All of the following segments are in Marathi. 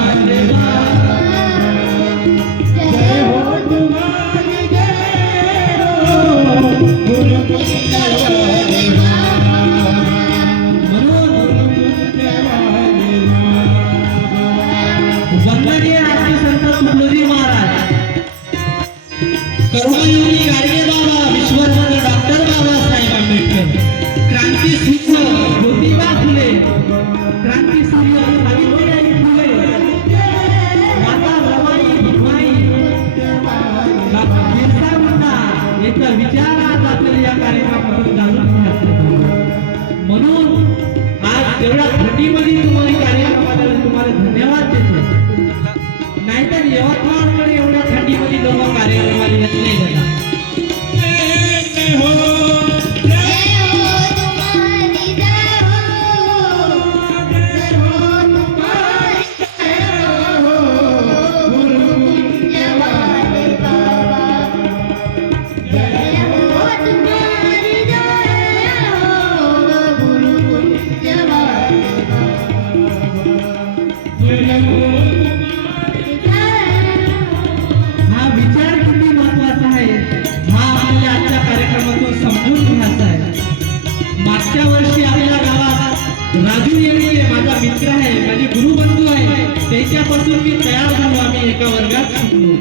वाले बाबा, जय हो तुम्हारी जय हो गुरुकुंज वाले बाबा, गुरुकुंज वाले बाबा। वंदनीय आरती संत तुकडोजी महाराज, करुणायोगी गाडगे बाबा, विश्वरत्न डॉक्टर बाबासाहेब आंबेडकर, क्रांती सूर्य ज्योतिबा फुले, क्रांती सूर्य सावित्रीबाई फुले, माता रमाई भीमाई, डॉक्टर बिरसा मुंडा याचा विचार आज आपल्याला या कार्यक्रमातून जाणून घ्यायचा। म्हणून आज एवढ्या थंडीमध्ये तुम्हाला कार्यक्रमाला तुम्हाला धन्यवाद देतो। नाहीतर यवतमाळकडे एवढ्या थंडीमध्ये लोक कार्यक्रमाला येत नाही दादा। हा विचार किती महत्वाचा आहे हा आपल्याला आजच्या कार्यक्रमातून समजून घ्यायचा आहे। मागच्या वर्षी आपल्या गावात राजू येणे माझा मित्र आहे, माझे गुरुबंधू आहे, त्याच्यापासून मी तयार झालो, आम्ही एका वर्गात शिकलो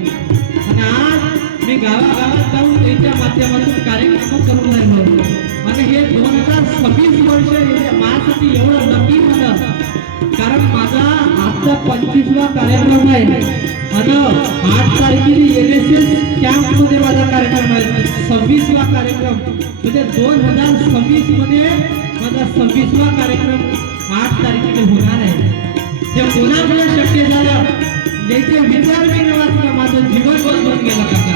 आणि आज मी गावागावात जाऊन त्याच्या माध्यमातून कार्यक्रम करून राहिलो आणि हे 2026 वर्ष माझ्यासाठी एवढं नक्की झालं कारण माझा आजचा 25वा कार्यक्रम आहे आणि 8 तारखेला NSS कॅम्प मध्ये माझा कार्यक्रम आहे। 26वा कार्यक्रम म्हणजे 2026 मध्ये माझा 26वा कार्यक्रम 8 तारखेला होणार आहे। ते कोणामुळे शक्य झालं याचे विचार मी वाचला, माझं जीवन बदलून गेलं काका।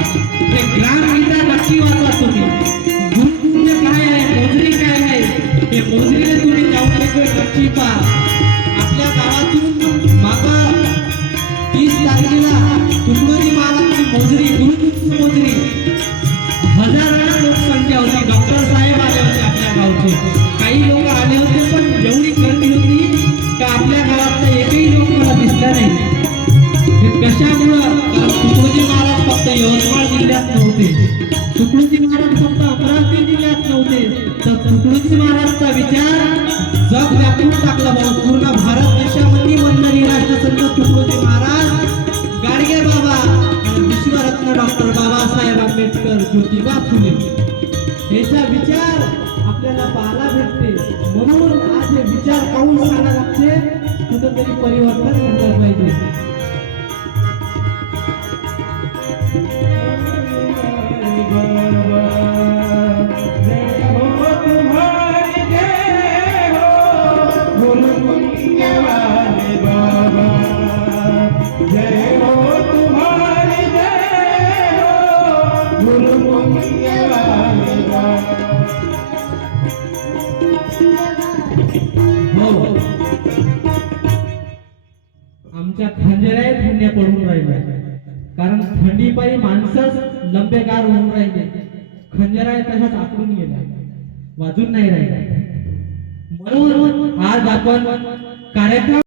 हे ग्रामगीता नक्की वाचा तुम्ही, गुरुकुंज काय आहे, मोजरी काय आहे, हे मोजरीला तुम्ही जाऊन नक्की पहा। आपल्या गावातून मागा 30 तारखेला तुकडोजी महाराजांची मोजरी, गुरुकुंज मोजरी, हजारांची लोकसंख्या होती। डॉक्टर साहेब आले होते आपल्या गावचे, काही लोक आले होते पण एवढी गर्दी होती की आपल्या गावातला एकही लोक मला दिसला नाही। कशामुळं? कारण तुकडोजी महाराज फक्त यवतमाळ जिल्ह्यात नव्हते, तुकडोजी महाराज फक्त अमरावती जिल्ह्यात नव्हते, तर तुकडोजी महाराजचा विचार जग व्यापून टाकला भाऊ, पूर्ण भारत देशामध्ये। वंदनीय राष्ट्रसंत तुकडोजी महाराज, गाडगे बाबा आणि विश्वरत्न डॉक्टर बाबासाहेब आंबेडकर, ज्योतिबा फुले याचा विचार आपल्याला पाहायला भेटते। म्हणून आज हे विचार काऊन सांगायला लागते, कुठंतरी परिवर्तन घडलं पाहिजे। आमच्या खंजराय थंड्या पडून राहिल्या कारण थंडीपायी माणसंच लंबेगार होऊन राहिले, खंजराय तशाच आकडून गेला, वाजून नाही राहिला। म्हणून आज आपण कार्यक्रम